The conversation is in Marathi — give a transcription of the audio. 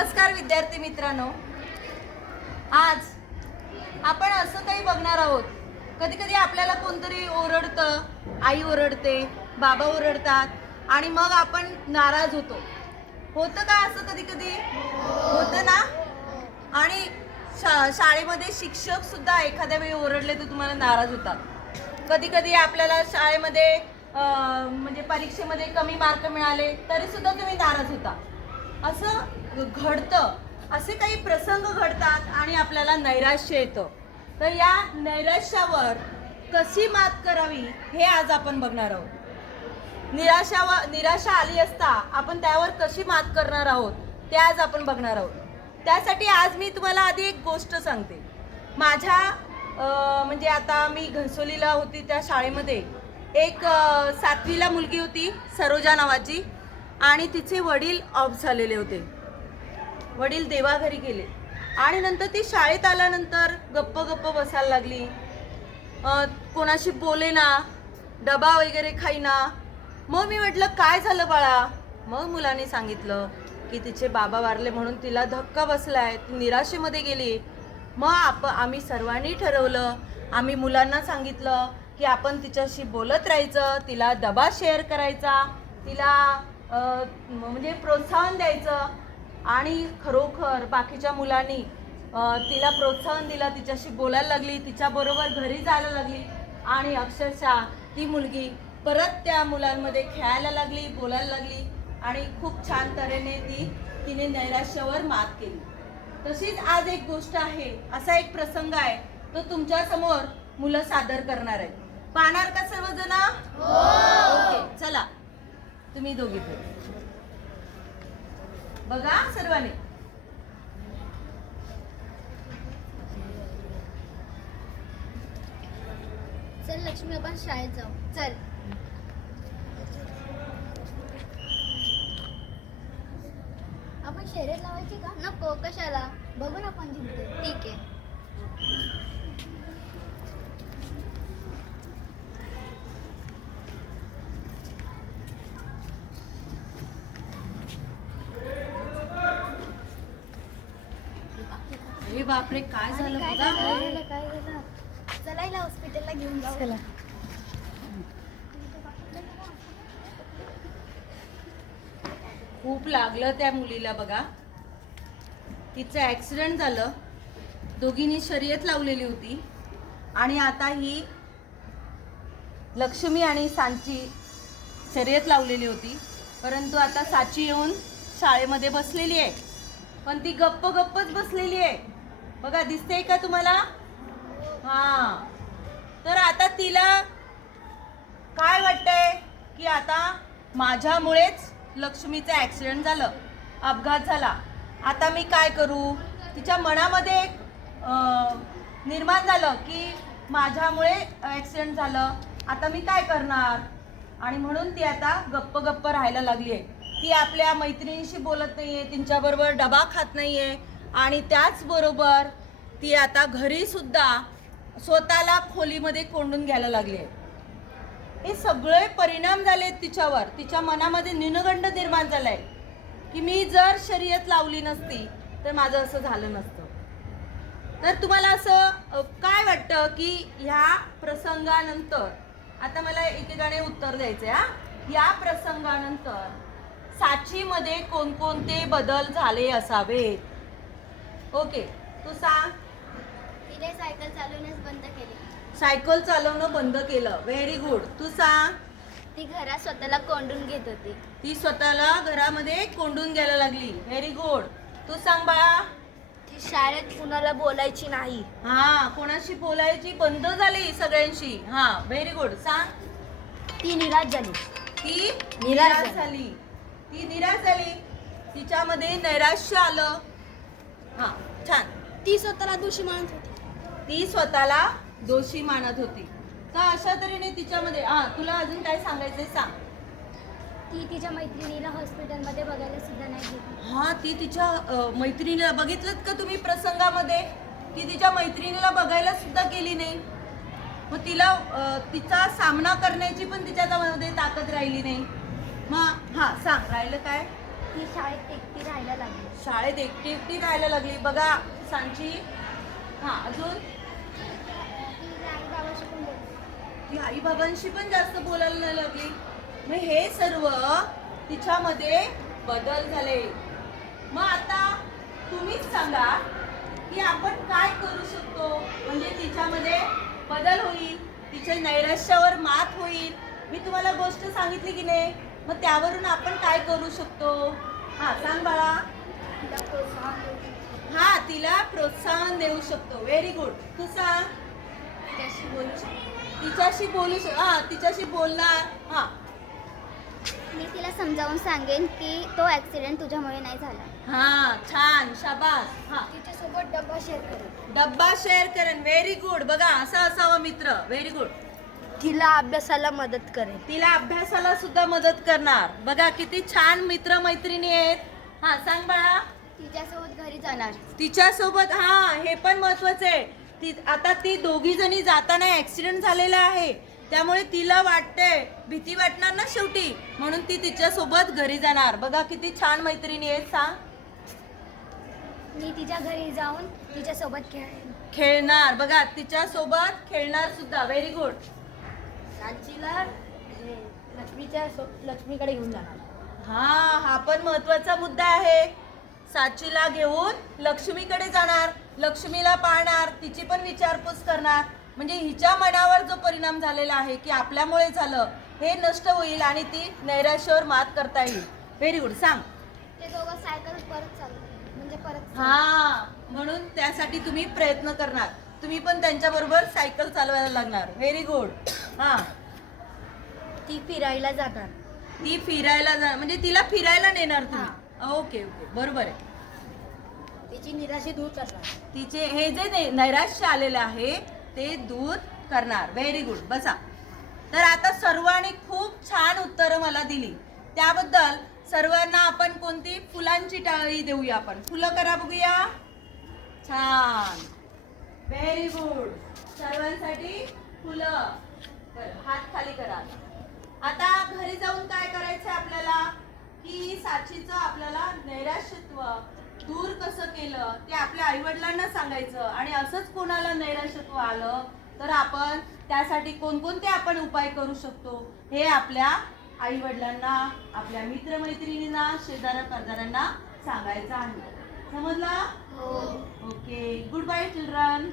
नमस्कार विद्यार्थी मित्रांनो, आज आपण असं काही बघणार आहोत. कधी कधी आपल्याला कोणतरी ओरडतं, आई ओरडते, बाबा ओरडतात आणि मग आपण नाराज होतं का? असं कधी कधी होतं ना. आणि शाळेमध्ये शिक्षक सुद्धा एखाद्या वेळी ओरडले तर तुम्हाला नाराज होतात. कधी कधी आपल्याला शाळेमध्ये म्हणजे परीक्षेमध्ये कमी मार्क मिळाले तरी सुद्धा तुम्ही नाराज होता. असं घडतं, असे काही प्रसंग घडतात आणि आपल्याला नैराश्य येतं. तर या नैराश्यावर कशी मात करावी हे आज आपण बघणार आहोत. निराशा आली असता आपण त्यावर कशी मात करणार आहोत ते आज आपण बघणार आहोत. त्यासाठी आज मी तुम्हाला आधी एक गोष्ट सांगते. माझ्या म्हणजे आता मी घनसोलीला होती त्या शाळेमध्ये एक 7वीला मुलगी होती, सरोजा नावाची, आणि तिचे वडील ऑफ झालेले होते. वडील देवाघरी गेले आणि नंतर ती शाळेत आल्यानंतर गप्प बसायला लागली. कोणाशी बोले ना, डबा वगैरे खाईना. मग मी म्हटलं काय झालं बाळा? मग मुलांनी सांगितलं की तिचे बाबा वारले म्हणून तिला धक्का बसलाय, ती निराशेमध्ये गेली. मग आम्ही सर्वांनी ठरवलं, आम्ही मुलांना सांगितलं की आपण तिच्याशी बोलत राहायचं, तिला डबा शेअर करायचा, तिला म्हणजे प्रोत्साहन द्यायचं. आणि खरोखर बाकीच्या मुलांनी तिला प्रोत्साहन दिलं, तिच्याशी बोलायला लागली, तिच्याबरोबर घरी जायला लागली आणि अक्षरशः ती मुलगी परत त्या मुलांमध्ये खेळायला लागली, बोलायला लागली आणि खूप छान तऱ्हेने तिने नैराश्यावर मात केली. तशीच आज एक गोष्ट आहे, असा एक प्रसंग आहे, तो तुमच्या समोर मुलं सादर करणार आहेत. पाहणार का सर्वजण? ओके, चला तुम्ही दोघी बघा सर्वांनी. चल लक्ष्मी, आपण शाळेत जाऊ. चल. आपण शर्यत लावायची का? नको, कशाला? बघू ना आपण जिंकतो. ठीक आहे. अरे बापरे, काय झालं बघा. काय झालं? चला हिला हॉस्पिटलला घेऊन जाऊ. चला. खूप लागलं त्या मुलीला बघा. तिचं ॲक्सिडेंट झालं. दोघींनी शर्यत लावलेली होती आणि आता ही लक्ष्मी आणि सांची शर्यत लावलेली होती, परंतु आता साची येऊन शाळेमध्ये बसलेली आहे. पण ती गप्पच बसलेली आहे बघा. दिसते का तुम्हाला? हा. तर आता तिला काय वाटतंय की आता माझ्यामुळेच लक्ष्मीचा ॲक्सिडेंट झालं, अपघात झाला, आता मी काय करू? तिच्या मनामध्ये निर्माण झालं की माझ्यामुळे ॲक्सिडेंट झालं, आता मी काय करणार? आणि म्हणून ती आता गप्प राहायला लागली आहे. ती आपल्या मैत्रिणीशी बोलत नाहीये, त्यांच्याबरोबर डबा खात नाहीये आणि त्याचबरोबर ती आता घरी सुद्धा स्वतःला खोलीमध्ये कोंडून घ्यायला लागली आहे. हे सगळे परिणाम झालेत तिच्यावर. तिच्या मनामध्ये न्यूनगंड निर्माण झालाय की मी जर शर्यत लावली नसती तर माझं असं झालं नसतं. तर तुम्हाला असं काय वाटतं की ह्या प्रसंगानंतर, आता मला एकेकाने उत्तर द्यायचंय हा, या प्रसंगानंतर साचीमध्ये कोणकोणते बदल झाले असावेत? ओके, तू सांग. तिने सायकल चालवण्यास बंद केले. सायकल चालवणं बंद केलं. Very good. तू सांग. ती घरात स्वतःला कोंडून घेत होती. ती स्वतःला घरामध्ये कोंडून घ्यायला लागली. Very good. तू सांग बाळा. ती शाळेत कुणाला बोलायची नाही. हा, कोणाशी बोलायची बंद झाली सगळ्यांशी. हा, व्हेरी गुड. सांग. ती निराश झाली. ती निराश झाली. ती निराश झाली. तिच्यामध्ये नैराश्य आलं. हा, छान. ती स्वतःला दोषी मानत होती. ती स्वतःला दोषी मानत होती. तर अशा तऱ्हेने तिच्यामध्ये तुला अजून काय सांगायचंय सांग. ती तिच्या मैत्रिणीला हॉस्पिटलमध्ये बघायला सुद्धा नाही गेली. हा, ती तिच्या मैत्रिणीला बघितलं का तुम्ही प्रसंगामध्ये? ती तिच्या मैत्रिणीला बघायला सुद्धा गेली नाही. मग तिला तिचा सामना करण्याची पण तिच्यामध्ये ताकद राहिली नाही. मग सांग, राहिलं काय? ती शाळेत एकटी राहायला लागली. शाळेत एकटी एकटी राहायला लागली. बघा सांची. हा अजून ती आई बाबांशी पण जास्त बोलायला नाही लागली. मग हे सर्व तिच्यामध्ये बदल झाले. मग आता तुम्हीच सांगा की आपण काय करू शकतो म्हणजे तिच्यामध्ये बदल होईल, तिच्या नैराश्यावर मात होईल. मी तुम्हाला गोष्ट सांगितली की नाही, मग त्यावरून आपण काय करू शकतो? हा सांग बाळा. हा तिला प्रोत्साहन देऊ शकतो. Very good. तू सांग. तिच्याशी बोलू तिच्याशी बोलणार. हा मी तिला समजावून सांगेन की तो ऍक्सिडेंट तुझ्यामुळे नाही झाला. हा छान शाबास. हा तिच्यासोबत डब्बा शेअर करेन. डब्बा शेअर करेन. Very good. बघा असा असावा मित्र. Very good. तिला अभ्यासाला मदत करेन. तिला अभ्यासाला सुद्धा मदत करणार. बघा किती छान मित्र मैत्रिणी आहेत. हा सांग बाळा. तिच्यासोबत घरी जाणार. तिच्यासोबत हा हे पण महत्वाचं आहे. आता ती दोघी जणी जाताना ऍक्सिडेंट झालेला आहे, त्यामुळे तिला वाटतंय भीती वाटणार ना शेवटी, म्हणून ती तिच्यासोबत घरी जाणार. बघा किती छान मैत्रिणी आहेत. सांग. मी तिच्या घरी जाऊन तिच्यासोबत खेळणार. बघा तिच्यासोबत खेळणार सुद्धा. Very good. सांचीला लक्ष्मीकडे घेऊन जाणार. हा पण महत्वाचा मुद्दा आहे. साचीला घेऊन लक्ष्मीकडे जाणार, लक्ष्मीला पाहणार, तिची पण विचारपूस करणार. म्हणजे हिच्या मनावर जो परिणाम झालेला आहे की आपल्यामुळे झालं हे नष्ट होईल आणि ती नैराश्यावर मात करता येईल. Very good. सांग. ते दोघं सायकल परत हा म्हणून त्यासाठी तुम्ही प्रयत्न करणार. तुम्ही पण त्यांच्याबरोबर सायकल चालवायला लागणार. Very good. हा ती फिरायला जाणार. ती फिरायला जाणार म्हणजे तिला फिरायला नेणार तुम्ही. ओके ओके बरोबर आहे. तिची निराशा दूर करणार. तिचे हे जे नैराश्य आलेलं आहे ते दूर करणार. Very good. बसा. तर आता सर्वांनी खूप छान उत्तरं मला दिली. त्याबद्दल सर्वांना आपण कोणती फुलांची टाळी देऊया. आपण फुलं करा बघूया. छान. Very good. सर्वांसाठी फुलं. हात खाली करा. आता घरी जाऊन काय करायचं आपल्याला की साचीचं आपल्याला नैराश्यत्व दूर कसं केलं ते आपल्या आईवडिलांना सांगायचं. आणि असंच कोणाला नैराश्यत्व आलं तर आपण त्यासाठी कोणकोणते आपण उपाय करू शकतो हे आपल्या आईवडिलांना, आपल्या मित्रमैत्रिणींना, शेजाऱ्या पाजाऱ्यांना सांगायचं आहे. समजला? ओके. Good bye children.